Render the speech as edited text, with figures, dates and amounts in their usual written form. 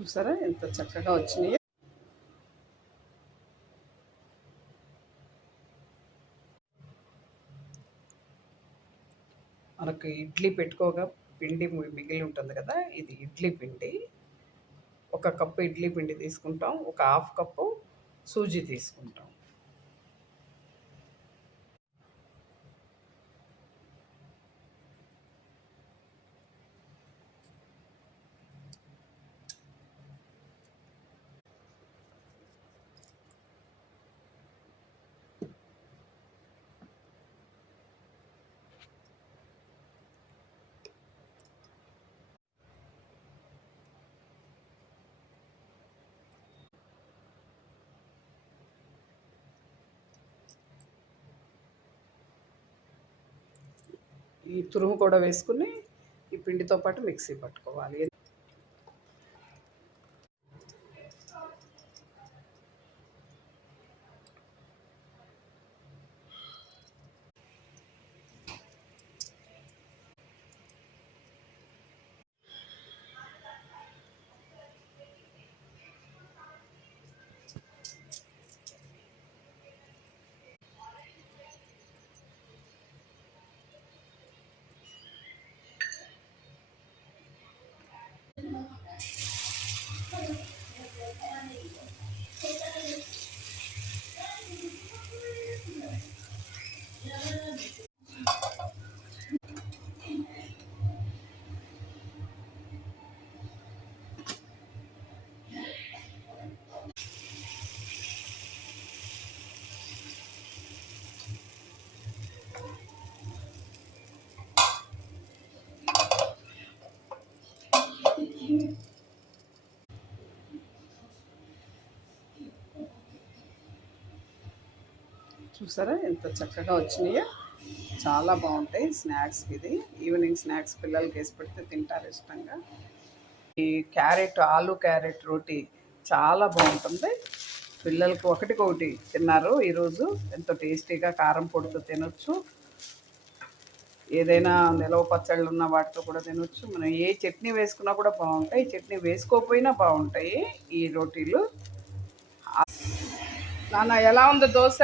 చూసారా ఎంత చక్కగా వచ్చినాయో. మనకు ఇడ్లీ పెట్టుకోగా పిండి మిగిలి ఉంటుంది కదా, ఇది ఇడ్లీ పిండి. 1 కప్పు ఇడ్లీ పిండి తీసుకుంటాం, ఒక 1/2 కప్పు సూజీ తీసుకుంటాం. ఈ తురుము కూడా వేసుకుని ఈ పిండితో పాటు మిక్సీ పట్టుకోవాలి. చూసారా ఎంత చక్కగా వచ్చినాయో. చాలా బాగుంటాయి స్నాక్స్కి. ఇది ఈవినింగ్ స్నాక్స్ పిల్లలకి వేసి పెడితే తింటారు ఇష్టంగా. ఈ ఆలు క్యారెట్ రోటీ చాలా బాగుంటుంది. పిల్లలకి ఒకటి తిన్నారు ఈరోజు. ఎంతో టేస్టీగా కారం పొడితో తినొచ్చు, ఏదైనా నిలవ పచ్చళ్ళు ఉన్న వాటితో కూడా తినొచ్చు. మనం ఏ చట్నీ వేసుకున్నా కూడా బాగుంటాయి, చట్నీ వేసుకోకపోయినా బాగుంటాయి ఈ రోటీలు. నాన్న ఎలా ఉంది దోశ?